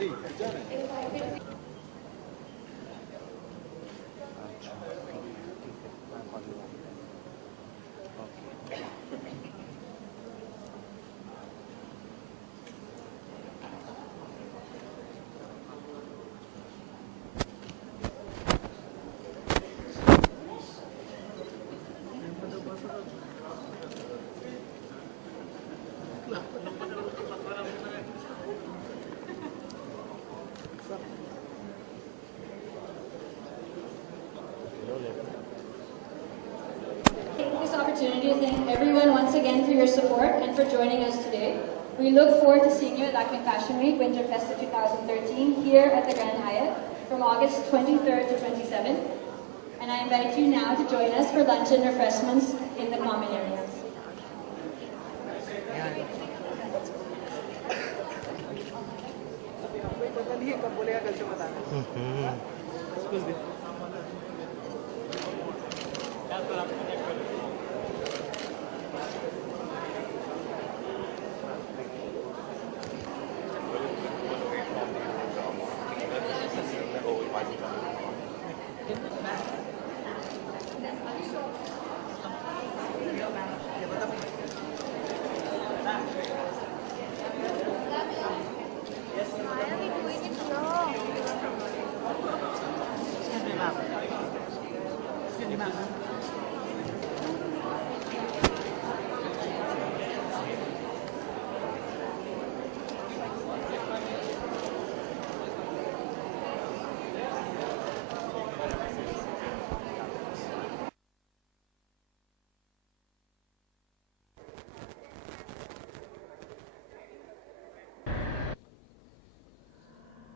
This opportunity to thank everyone once again for your support and for joining us today. We look forward to seeing you at Lakme Fashion Week Winter Festa 2013 here at the Grand Hyatt from August 23rd to 27th. And I invite you now to join us for lunch and refreshments in the common area.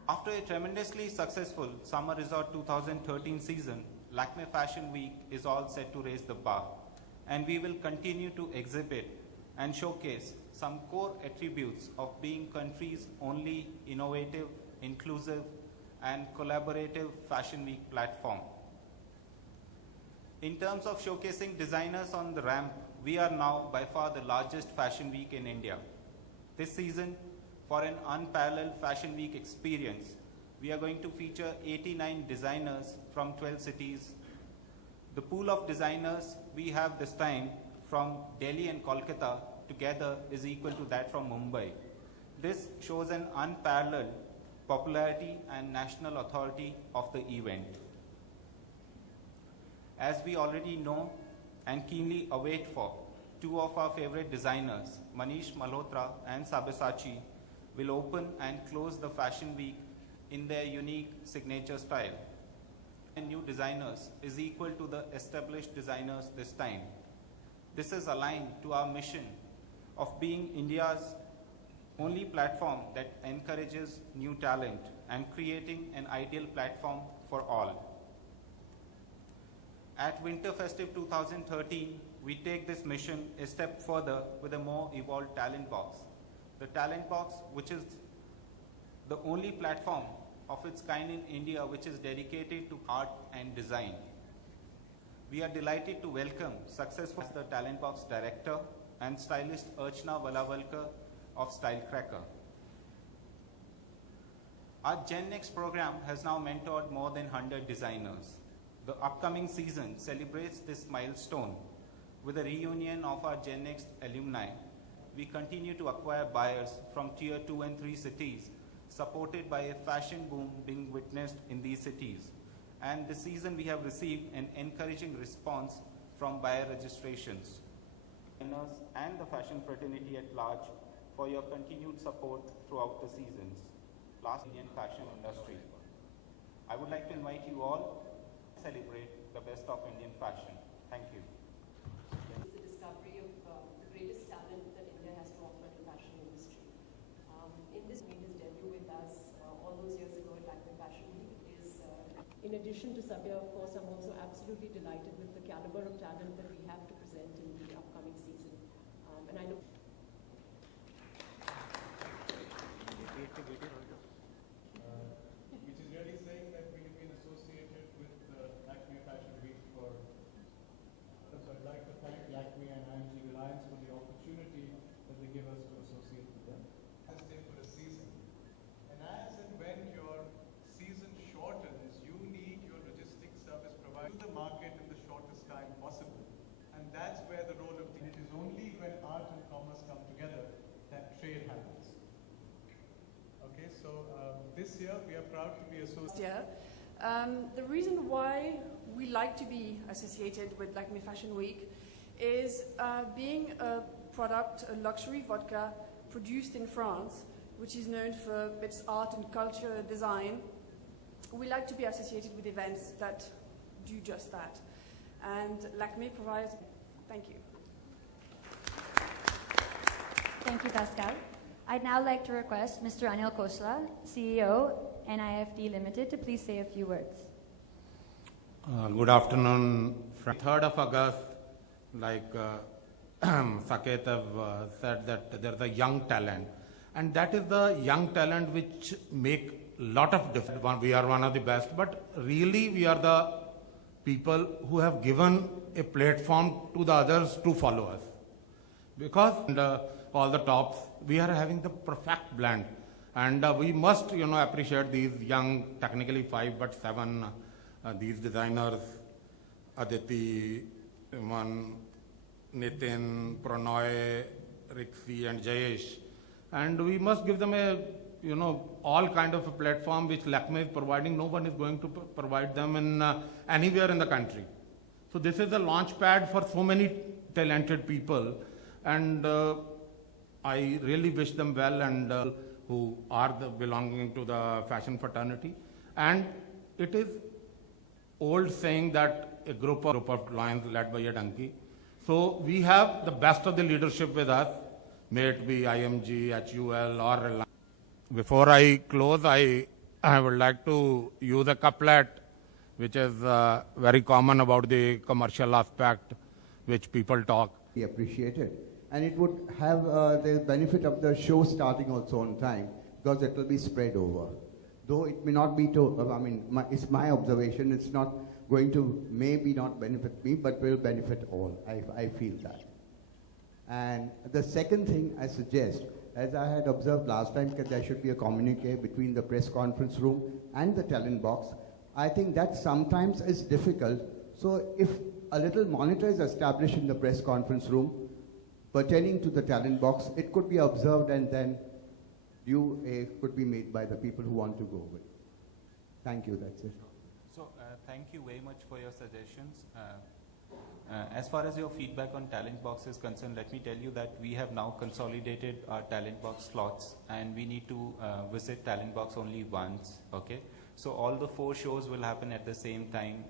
After a tremendously successful Summer Resort 2013 season, Lakme Fashion Week is all set to raise the bar, and we will continue to exhibit and showcase some core attributes of being country's only innovative, inclusive, and collaborative Fashion Week platform. In terms of showcasing designers on the ramp, we are now by far the largest Fashion Week in India. This season, for an unparalleled Fashion Week experience, we are going to feature 89 designers from 12 cities. The pool of designers we have this time from Delhi and Kolkata together is equal to that from Mumbai. This shows an unparalleled popularity and national authority of the event. As we already know and keenly await for, two of our favorite designers, Manish Malhotra and Sabyasachi, will open and close the Fashion Week in their unique signature style. And new designers is equal to the established designers this time. This is aligned to our mission of being India's only platform that encourages new talent and creating an ideal platform for all. At Winter Festive 2013, we take this mission a step further with a more evolved talent box. The talent box, which is the only platform of its kind in India which is dedicated to art and design. We are delighted to welcome successful as the talent box director and stylist Archana Valavalkar of Stylecracker. Our Gen Next program has now mentored more than 100 designers. The upcoming season celebrates this milestone with a reunion of our Gen Next alumni. We continue to acquire buyers from Tier 2 and 3 cities, supported by a fashion boom being witnessed in these cities. And this season we have received an encouraging response from buyer registrations. And the fashion fraternity at large for your continued support throughout the seasons. Last Indian fashion industry. I would like to invite you all to celebrate the best of Indian fashion. Thank you. The discovery of the greatest talent that India has to offer in the fashion industry. In this made his debut with us all those years ago at Lakme Fashion Week is, in addition to Sabya, of course, I'm also absolutely delighted with the caliber of talent that we have to present in the upcoming season. And I know. Which is really saying that we've been associated with Lakme Fashion Week for. So I'd like to thank Lakme and IMG Reliance for the opportunity that they give us to associate with them. Stay for a season. And as and year we are proud to be associated. year. The reason why we like to be associated with Lakme Fashion Week is being a product, a luxury vodka produced in France, which is known for its art and culture design. We like to be associated with events that do just that. And Lakme provides. Thank you. Thank you, Pascal. I'd now like to request Mr. Anil Khosla, CEO, NIFD Limited, to please say a few words. Good afternoon. 3rd of August, like Saket have said, that there's a young talent. And that is the young talent which make lot of difference. We are one of the best, but really we are the people who have given a platform to the others to follow us. Because all the tops, we are having the perfect blend. And we must, appreciate these young, technically 5 but 7, these designers, Aditi, Nitin, Pranoy, Rixi and Jayesh. And we must give them a, all kind of a platform which Lakme is providing. No one is going to provide them in anywhere in the country. So this is a launch pad for so many talented people. And I really wish them well, and who are belonging to the fashion fraternity. And it is old saying that a group of lions led by a donkey. So we have the best of the leadership with us, may it be IMG, HUL or Reliance. Before I close, I would like to use a couplet which is very common about the commercial aspect which people talk. Be appreciated. And it would have the benefit of the show starting also on time, because it will be spread over. Though it may not be it's my observation, it's not going to maybe not benefit me, but will benefit all. I feel that. And the second thing I suggest, as I had observed last time, that there should be a communique between the press conference room and the talent box. I think that sometimes is difficult. So if a little monitor is established in the press conference room pertaining to the talent box, it could be observed and then could be made by the people who want to go with. Thank you, that's it. So thank you very much for your suggestions. As far as your feedback on talent box is concerned, let me tell you that we have now consolidated our talent box slots, and we need to visit talent box only once. Okay, so all the 4 shows will happen at the same time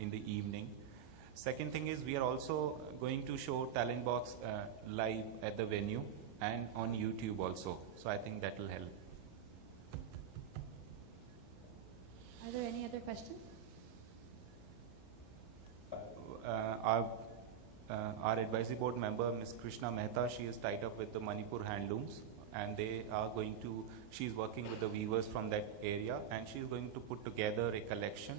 in the evening. Second thing is, we are also going to show talent box live at the venue and on YouTube also. So I think that will help. Are there any other questions? Our advisory board member, Ms. Krishna Mehta, she is tied up with the Manipur Handlooms, and they are going to, she's working with the weavers from that area, and she's going to put together a collection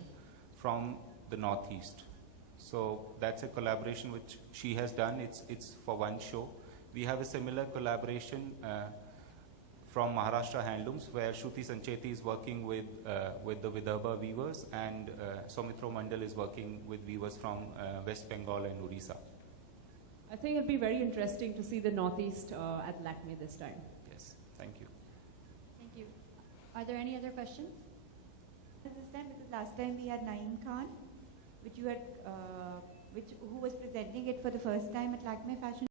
from the Northeast. So that's a collaboration which she has done. It's for one show. We have a similar collaboration from Maharashtra Handlooms, where Shruti Sancheti is working with the Vidarbha weavers, and Soumitra Mandal is working with weavers from West Bengal and Orissa. I think it'll be very interesting to see the Northeast at Lakme this time. Yes, thank you. Thank you. Are there any other questions? This time, because last time we had Naeem Khan, which you had, who was presenting it for the first time at Lakme Fashion